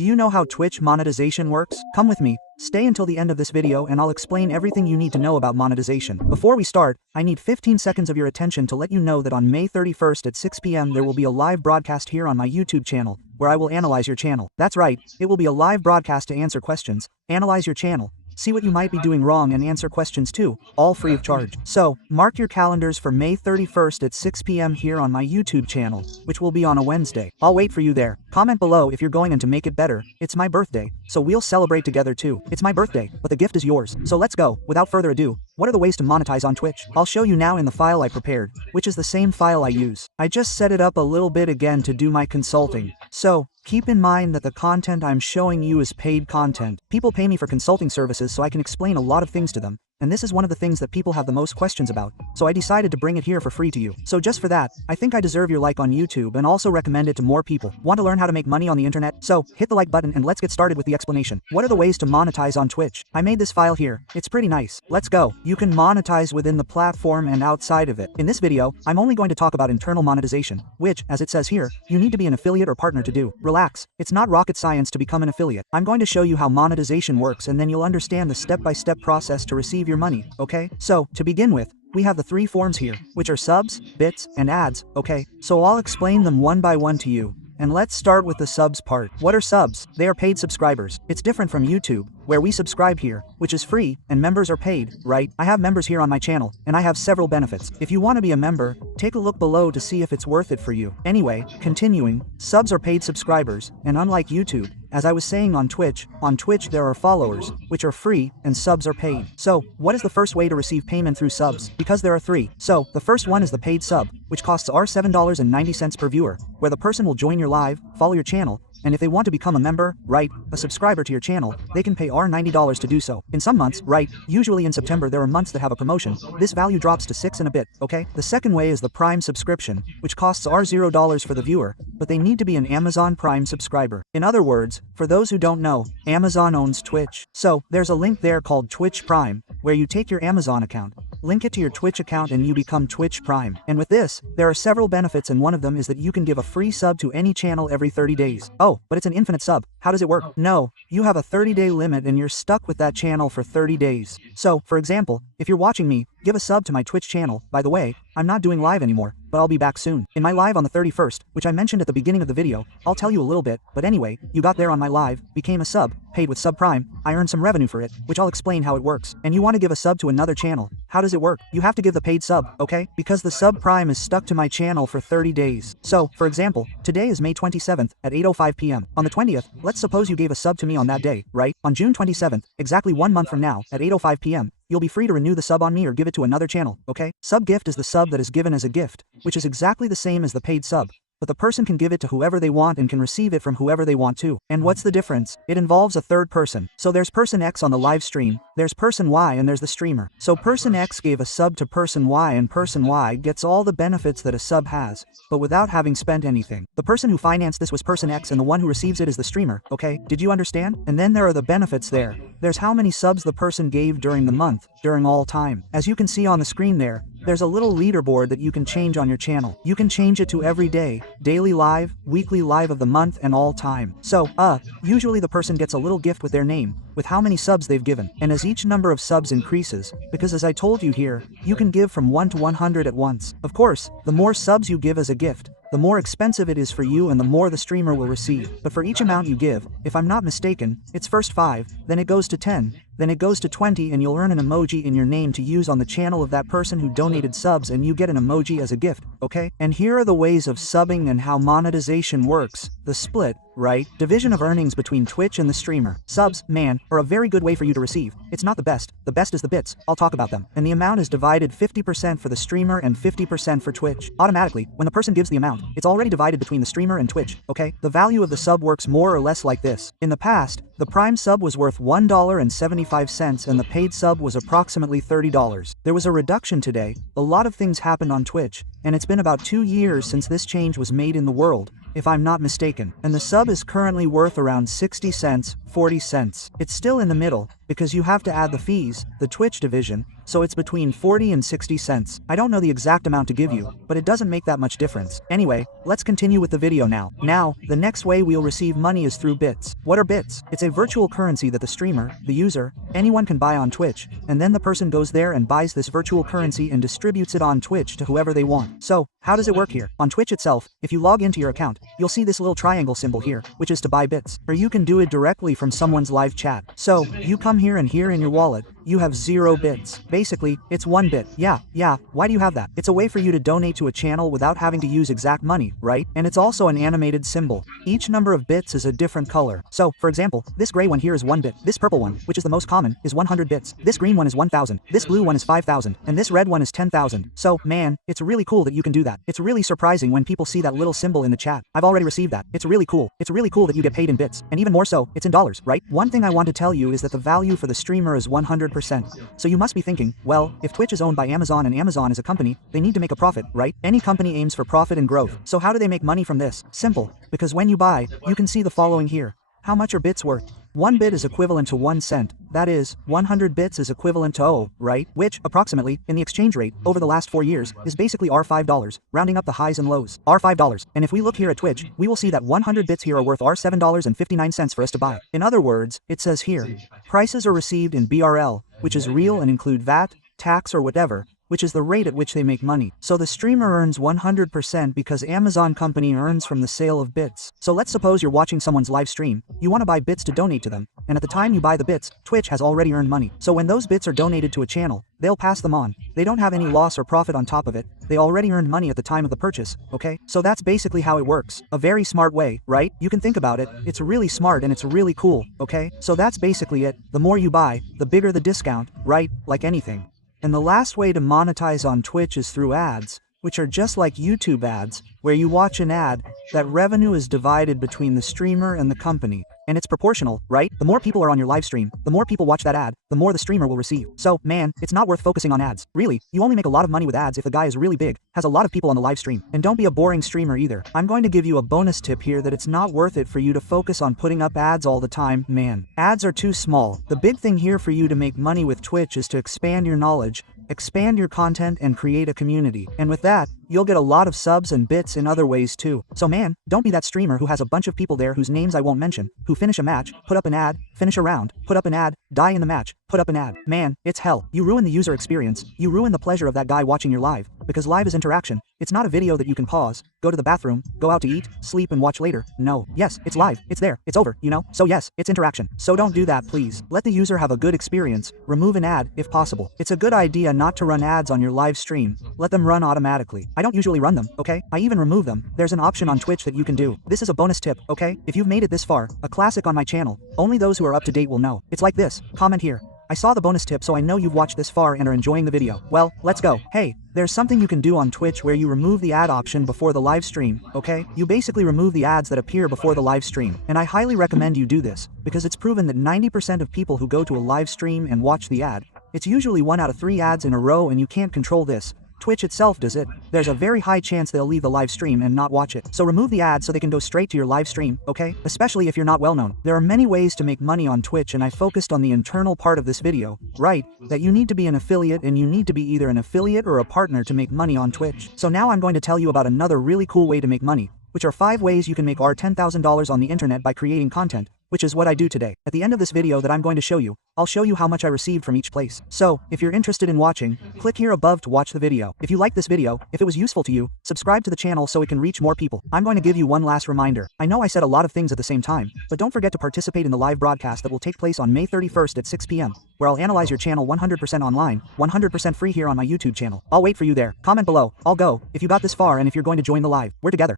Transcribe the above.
Do you know how Twitch monetization works? Come with me. Stay until the end of this video and I'll explain everything you need to know about monetization. Before we start, I need 15 seconds of your attention to let you know that on May 31st at 6 p.m. there will be a live broadcast here on my YouTube channel, where I will analyze your channel. That's right, it will be a live broadcast to answer questions, analyze your channel, see what you might be doing wrong and answer questions too, all free of charge. So, mark your calendars for May 31st at 6 p.m. here on my YouTube channel, which will be on a Wednesday. I'll wait for you there. Comment below if you're going, and to make it better, it's my birthday, so we'll celebrate together too. It's my birthday, but the gift is yours. So let's go. Without further ado, what are the ways to monetize on Twitch? I'll show you now in the file I prepared, which is the same file I use. I just set it up a little bit again to do my consulting. So, keep in mind that the content I'm showing you is paid content. People pay me for consulting services so I can explain a lot of things to them, and this is one of the things that people have the most questions about, so I decided to bring it here for free to you. So just for that, I think I deserve your like on YouTube and also recommend it to more people. Want to learn how to make money on the internet? So, hit the like button and let's get started with the explanation. What are the ways to monetize on Twitch? I made this file here. It's pretty nice. Let's go. You can monetize within the platform and outside of it. In this video, I'm only going to talk about internal monetization, which, as it says here, you need to be an affiliate or partner to do. Relax. It's not rocket science to become an affiliate. I'm going to show you how monetization works and then you'll understand the step-by-step process to receive your money, okay? So, to begin with, we have the three forms here, which are subs, bits, and ads, okay? So I'll explain them one by one to you. And let's start with the subs part. What are subs? They are paid subscribers. It's different from YouTube, where we subscribe here, which is free, and members are paid, right? I have members here on my channel, and I have several benefits. If you want to be a member, take a look below to see if it's worth it for you. Anyway, continuing, subs are paid subscribers, and unlike YouTube, as I was saying on Twitch there are followers, which are free, and subs are paid. So, what is the first way to receive payment through subs? Because there are three. So, the first one is the paid sub, which costs $7.90 per viewer, where the person will join your live, follow your channel, and if they want to become a member, right, a subscriber to your channel, they can pay $90 to do so. In some months, right, usually in September there are months that have a promotion, this value drops to $6 and a bit, okay? The second way is the Prime subscription, which costs $0 for the viewer, but they need to be an Amazon Prime subscriber. In other words, for those who don't know, Amazon owns Twitch. So, there's a link there called Twitch Prime, where you take your Amazon account, link it to your Twitch account and you become Twitch Prime. And with this, there are several benefits, and one of them is that you can give a free sub to any channel every 30 days. Oh, but it's an infinite sub. How does it work? No, you have a 30-day limit and you're stuck with that channel for 30 days. So, for example, if you're watching me, give a sub to my Twitch channel. By the way, I'm not doing live anymore, but I'll be back soon. In my live on the 31st, which I mentioned at the beginning of the video, I'll tell you a little bit, but anyway, you got there on my live, became a sub, paid with Sub Prime, I earned some revenue for it, which I'll explain how it works. And you want to give a sub to another channel. How does it work? You have to give the paid sub, okay? Because the Sub Prime is stuck to my channel for 30 days. So, for example, today is May 27th at 8:05 p.m. On the 20th, let's suppose you gave a sub to me on that day, right? On June 27th, exactly 1 month from now, at 8:05 p.m., you'll be free to renew the sub on me or give it to another channel, okay? Sub gift is the sub that is given as a gift, which is exactly the same as the paid sub, but the person can give it to whoever they want and can receive it from whoever they want to. And what's the difference? It involves a third person. So there's person X on the live stream, there's person Y, and there's the streamer. So person X gave a sub to person Y and person Y gets all the benefits that a sub has, but without having spent anything. The person who financed this was person X and the one who receives it is the streamer, okay? Did you understand? And then there are the benefits there. There's how many subs the person gave during the month, during all time. As you can see on the screen there, there's a little leaderboard that you can change on your channel. You can change it to every day, daily live, weekly live of the month, and all time. So, usually the person gets a little gift with their name, with how many subs they've given. And as each number of subs increases, because as I told you here, you can give from 1 to 100 at once. Of course, the more subs you give as a gift, the more expensive it is for you and the more the streamer will receive. But for each amount you give, if I'm not mistaken, it's first 5, then it goes to 10, then it goes to 20, and you'll earn an emoji in your name to use on the channel of that person who donated subs, and you get an emoji as a gift, okay? And here are the ways of subbing and how monetization works. The split, right? Division of earnings between Twitch and the streamer. Subs, man, are a very good way for you to receive. It's not the best is the bits, I'll talk about them. And the amount is divided 50% for the streamer and 50% for Twitch. Automatically, when the person gives the amount, it's already divided between the streamer and Twitch, okay? The value of the sub works more or less like this. In the past, the Prime sub was worth $1.75 and the paid sub was approximately $30. There was a reduction today. A lot of things happened on Twitch, and it's been about 2 years since this change was made in the world, if I'm not mistaken. And the sub is currently worth around 60 cents, 40 cents. It's still in the middle, because you have to add the fees, the Twitch division, so it's between 40 and 60 cents. I don't know the exact amount to give you, but it doesn't make that much difference. Anyway, let's continue with the video now. Now, the next way we'll receive money is through bits. What are bits? It's a virtual currency that the streamer, the user, anyone can buy on Twitch, and then the person goes there and buys this virtual currency and distributes it on Twitch to whoever they want. So, how does it work here? On Twitch itself, if you log into your account, you'll see this little triangle symbol here, which is to buy bits. Or you can do it directly from someone's live chat. So, you come here and here in your wallet, you have 0 bits. Basically, it's 1 bit. Yeah, why do you have that? It's a way for you to donate to a channel without having to use exact money, right? And it's also an animated symbol. Each number of bits is a different color. So, for example, this gray one here is 1 bit. This purple one, which is the most common, is 100 bits. This green one is 1000. This blue one is 5000. And this red one is 10,000. So, man, it's really cool that you can do that. It's really surprising when people see that little symbol in the chat. I've already received that. It's really cool. It's really cool that you get paid in bits. And even more so, it's in dollars, right? One thing I want to tell you is that the value for the streamer is 100%. So you must be thinking, well, if Twitch is owned by Amazon and Amazon is a company, they need to make a profit, right? Any company aims for profit and growth. So how do they make money from this? Simple. Because when you buy, you can see the following here. How much are bits worth? 1 bit is equivalent to 1 cent. That is, 100 bits is equivalent to O, right? Which, approximately, in the exchange rate, over the last 4 years, is basically our $5, rounding up the highs and lows. Our $5. And if we look here at Twitch, we will see that 100 bits here are worth our $7.59 for us to buy. In other words, it says here, prices are received in BRL, which is real and include VAT, tax or whatever, which is the rate at which they make money. So the streamer earns 100% because Amazon company earns from the sale of bits. So let's suppose you're watching someone's live stream, you want to buy bits to donate to them, and at the time you buy the bits, Twitch has already earned money. So when those bits are donated to a channel, they'll pass them on. They don't have any loss or profit on top of it. They already earned money at the time of the purchase, okay? So that's basically how it works. A very smart way, right? You can think about it. It's really smart and it's really cool, okay? So that's basically it. The more you buy, the bigger the discount, right? Like anything. And the last way to monetize on Twitch is through ads, which are just like YouTube ads, where you watch an ad, that revenue is divided between the streamer and the company. And it's proportional, right? The more people are on your live stream, the more people watch that ad, the more the streamer will receive. So, man, it's not worth focusing on ads. Really, you only make a lot of money with ads if the guy is really big, has a lot of people on the live stream. And don't be a boring streamer either. I'm going to give you a bonus tip here that it's not worth it for you to focus on putting up ads all the time, man. Ads are too small. The big thing here for you to make money with Twitch is to expand your knowledge, expand your content, and create a community. And with that, you'll get a lot of subs and bits in other ways too. So man, don't be that streamer who has a bunch of people there whose names I won't mention, who finish a match, put up an ad, finish a round, put up an ad, die in the match, put up an ad. Man, it's hell. You ruin the user experience. You ruin the pleasure of that guy watching your live, because live is interaction. It's not a video that you can pause, go to the bathroom, go out to eat, sleep and watch later. No. Yes, it's live. It's there. It's over, you know? So yes, it's interaction. So don't do that, please. Let the user have a good experience. Remove an ad, if possible. It's a good idea not to run ads on your live stream. Let them run automatically. I don't usually run them, okay? I even remove them. There's an option on Twitch that you can do. This is a bonus tip, okay? If you've made it this far, a classic on my channel, only those who are up to date will know. It's like this. Comment here. I saw the bonus tip, so I know you've watched this far and are enjoying the video. Well, let's go. Hey, there's something you can do on Twitch where you remove the ad option before the live stream, okay? You basically remove the ads that appear before the live stream. And I highly recommend you do this, because it's proven that 90% of people who go to a live stream and watch the ad, it's usually 1 out of 3 ads in a row, and you can't control this. Twitch itself does it. There's a very high chance they'll leave the live stream and not watch it. So remove the ads so they can go straight to your live stream, okay? Especially if you're not well known. There are many ways to make money on Twitch, and I focused on the internal part of this video, right? That you need to be an affiliate, and you need to be either an affiliate or a partner to make money on Twitch. So now I'm going to tell you about another really cool way to make money, which are 5 ways you can make our $10,000 on the internet by creating content, which is what I do today. At the end of this video that I'm going to show you, I'll show you how much I received from each place. So, if you're interested in watching, click here above to watch the video. If you like this video, if it was useful to you, subscribe to the channel so it can reach more people. I'm going to give you one last reminder. I know I said a lot of things at the same time, but don't forget to participate in the live broadcast that will take place on May 31st at 6 p.m, where I'll analyze your channel 100% online, 100% free here on my YouTube channel. I'll wait for you there. Comment below. I'll go. If you got this far and if you're going to join the live, we're together.